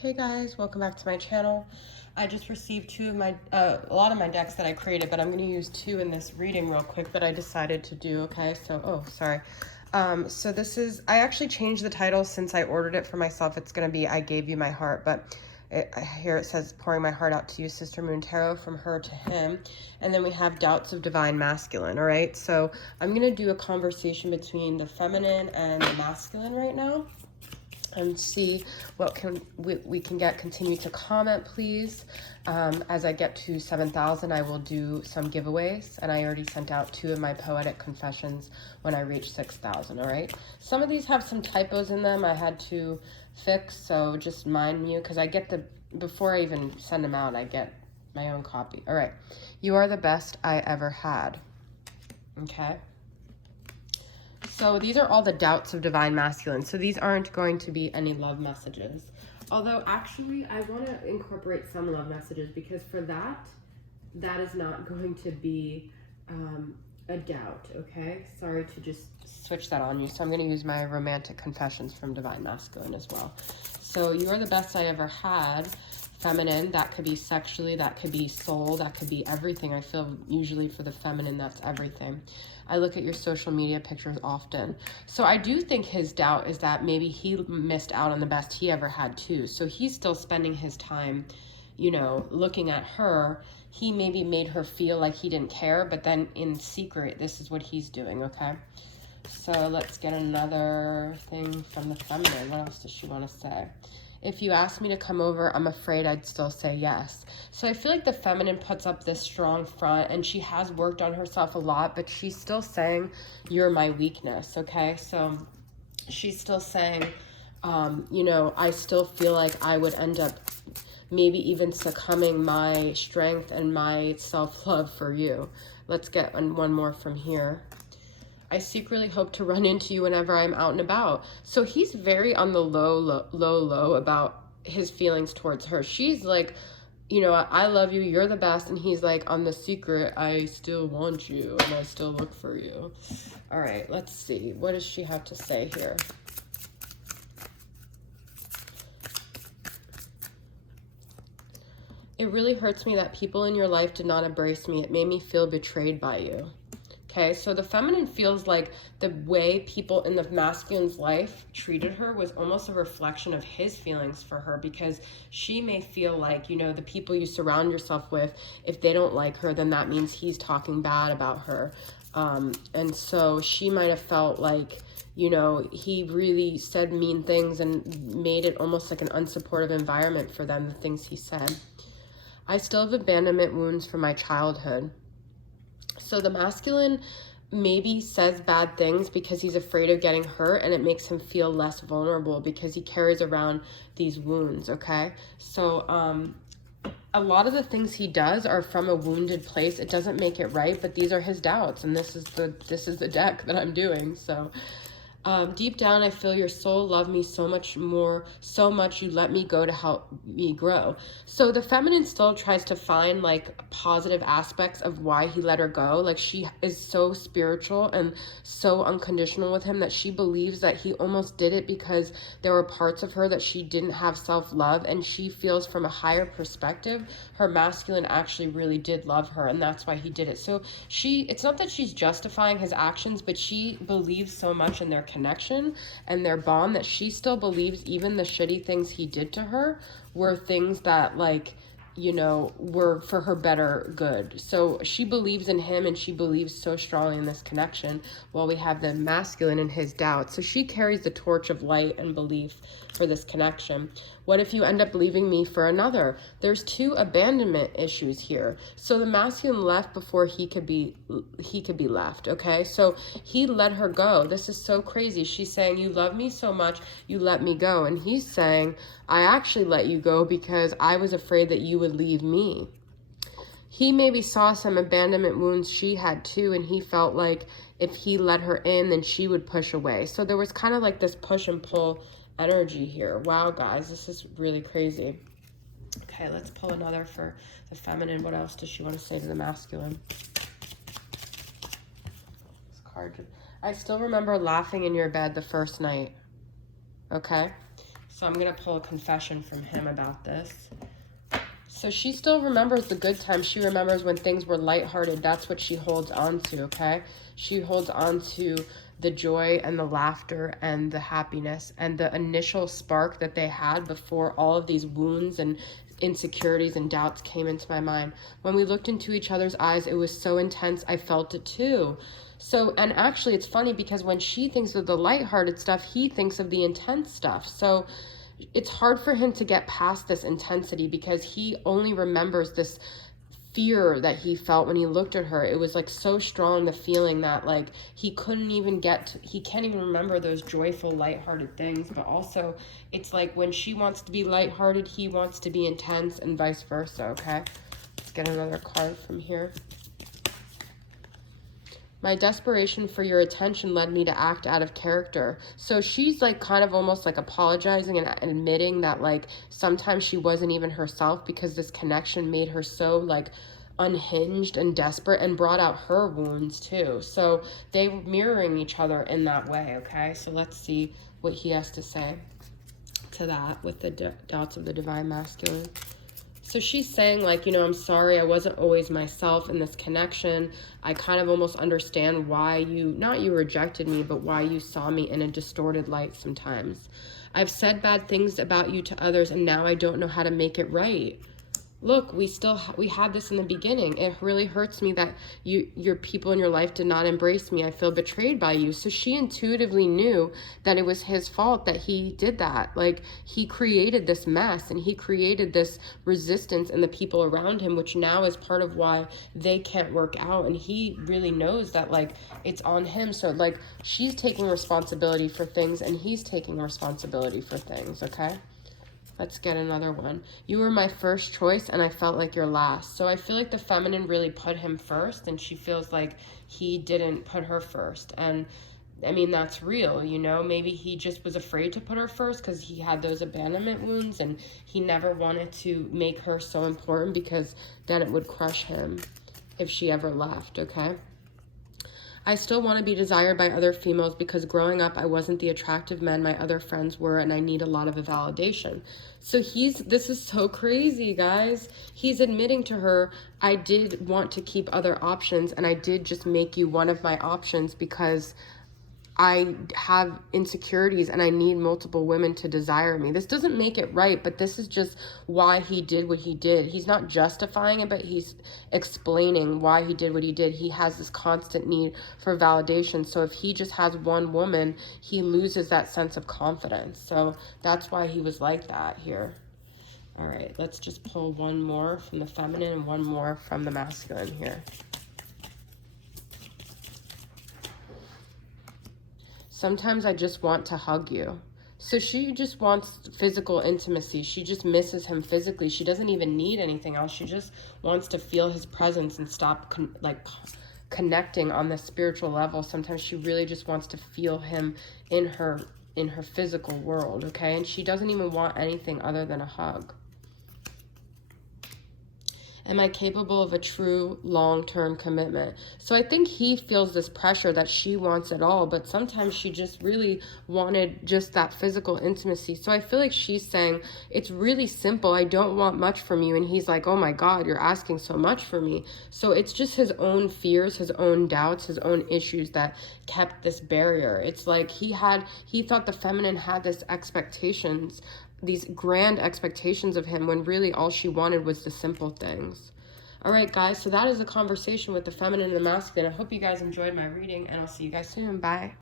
Hey guys, welcome back to my channel. I just received a lot of my decks that I created, but I'm going to use two in this reading real quick that I decided to do, okay? So, sorry. So this is, I actually changed the title since I ordered it for myself. It's going to be I Gave You My Heart, but here it says Pouring My Heart Out to You, Sister Moon Tarot, from her to him. And then we have Doubts of Divine Masculine, all right? So I'm going to do a conversation between the feminine and the masculine right now, and see what we can get. Continue to comment, please. As I get to 7,000, I will do some giveaways, and I already sent out 2 of my poetic confessions when I reached 6,000. All right, some of these have some typos in them I had to fix, so just mind you, because I get before I even send them out, I get my own copy. All right, you are the best I ever had. Okay, so these are all the doubts of divine masculine. So these aren't going to be any love messages. Although actually I want to incorporate some love messages, because for that is not going to be a doubt, okay? Sorry to just switch that on you. So I'm going to use my romantic confessions from divine masculine as well. So you are the best I ever had. Feminine, that could be sexually, that could be soul, that could be everything. I feel usually for the feminine, that's everything. I look at your social media pictures often. So I do think his doubt is that maybe he missed out on the best he ever had too. So he's still spending his time, you know, looking at her. He maybe made her feel like he didn't care, but then in secret, this is what he's doing, okay? So let's get another thing from the feminine. What else does she want to say? If you asked me to come over, I'm afraid I'd still say yes. So I feel like the feminine puts up this strong front, and she has worked on herself a lot, but she's still saying, you're my weakness, okay? So she's still saying, you know, I still feel like I would end up maybe even succumbing my strength and my self-love for you. Let's get one more from here. I secretly hope to run into you whenever I'm out and about. So he's very on the low about his feelings towards her. She's like, you know, I love you, you're the best. And he's like, on the secret, I still want you and I still look for you. All right, let's see. What does she have to say here? It really hurts me that people in your life did not embrace me. It made me feel betrayed by you. Okay, so the feminine feels like the way people in the masculine's life treated her was almost a reflection of his feelings for her, because she may feel like, you know, the people you surround yourself with, if they don't like her, then that means he's talking bad about her. And so she might have felt like, you know, he really said mean things and made it almost like an unsupportive environment for them, the things he said. I still have abandonment wounds from my childhood. So the masculine maybe says bad things because he's afraid of getting hurt, and it makes him feel less vulnerable because he carries around these wounds, okay? So a lot of the things he does are from a wounded place. It doesn't make it right, but these are his doubts, and this is the deck that I'm doing. So deep down, I feel your soul loved me so much you let me go to help me grow. So the feminine still tries to find like positive aspects of why he let her go. Like, she is so spiritual and so unconditional with him that she believes that he almost did it because there were parts of her that she didn't have self-love, and she feels from a higher perspective her masculine actually really did love her, and that's why he did it. So it's not that she's justifying his actions, but she believes so much in their connection and their bond that she still believes even the shitty things he did to her were things that, like, you know, were for her better good. So she believes in him, and she believes so strongly in this connection, while we have the masculine and his doubt. So she carries the torch of light and belief for this connection. What if you end up leaving me for another? There's 2 abandonment issues here. So the masculine left before he could be left, okay? So he let her go. This is so crazy. She's saying, you love me so much, you let me go. And he's saying, I actually let you go because I was afraid that you would leave me. He maybe saw some abandonment wounds she had too, and he felt like if he let her in, then she would push away. So there was kind of like this push and pull energy here. Wow, guys, this is really crazy. Okay, let's pull another for the feminine. What else does she want to say to the masculine? This card. I still remember laughing in your bed the first night. Okay, So I'm going to pull a confession from him about this. So she still remembers the good times. She remembers when things were lighthearted. That's what she holds on to, okay? She holds on to the joy and the laughter and the happiness and the initial spark that they had before all of these wounds and insecurities and doubts came into my mind. When we looked into each other's eyes, it was so intense. I felt it too. So, and actually it's funny because when she thinks of the lighthearted stuff, he thinks of the intense stuff. So it's hard for him to get past this intensity because he only remembers this fear that he felt when he looked at her. It was like so strong, the feeling that like he couldn't even he can't even remember those joyful, lighthearted things. But also it's like when she wants to be lighthearted, he wants to be intense and vice versa, okay? Let's get another card from here. My desperation for your attention led me to act out of character. So she's like kind of almost like apologizing and admitting that like sometimes she wasn't even herself because this connection made her so like unhinged and desperate and brought out her wounds too. So they were mirroring each other in that way, okay? So let's see what he has to say to that with the doubts of the divine masculine. So she's saying like, you know, I'm sorry, I wasn't always myself in this connection. I kind of almost understand why not you rejected me, but why you saw me in a distorted light sometimes. I've said bad things about you to others and now I don't know how to make it right. Look, we had this in the beginning. It really hurts me that your people in your life did not embrace me. I feel betrayed by you. So she intuitively knew that it was his fault that he did that. Like he created this mess and he created this resistance in the people around him, which now is part of why they can't work out. And he really knows that like it's on him. So like she's taking responsibility for things and he's taking responsibility for things, okay? Let's get another one. You were my first choice and I felt like your last. So I feel like the feminine really put him first and she feels like he didn't put her first. And I mean, that's real, you know? Maybe he just was afraid to put her first because he had those abandonment wounds and he never wanted to make her so important because then it would crush him if she ever left, okay? I still want to be desired by other females because growing up, I wasn't the attractive men my other friends were, and I need a lot of a validation. So this is so crazy, guys. He's admitting to her, I did want to keep other options, and I did just make you one of my options because I have insecurities and I need multiple women to desire me. This doesn't make it right, but this is just why he did what he did. He's not justifying it, but he's explaining why he did what he did. He has this constant need for validation. So if he just has one woman, he loses that sense of confidence. So that's why he was like that here. All right, let's just pull one more from the feminine and one more from the masculine here. Sometimes I just want to hug you. So she just wants physical intimacy. She just misses him physically. She doesn't even need anything else. She just wants to feel his presence and stop connecting on the spiritual level. Sometimes she really just wants to feel him in her physical world, okay? And she doesn't even want anything other than a hug. Am I capable of a true long-term commitment? So I think he feels this pressure that she wants it all, but sometimes she just really wanted just that physical intimacy. So I feel like she's saying, it's really simple. I don't want much from you. And he's like, oh my God, you're asking so much for me. So it's just his own fears, his own doubts, his own issues that kept this barrier. It's like he thought the feminine had this expectations, these grand expectations of him when really all she wanted was the simple things. All right, guys, so that is a conversation with the feminine and the masculine. I hope you guys enjoyed my reading, and I'll see you guys soon. Bye.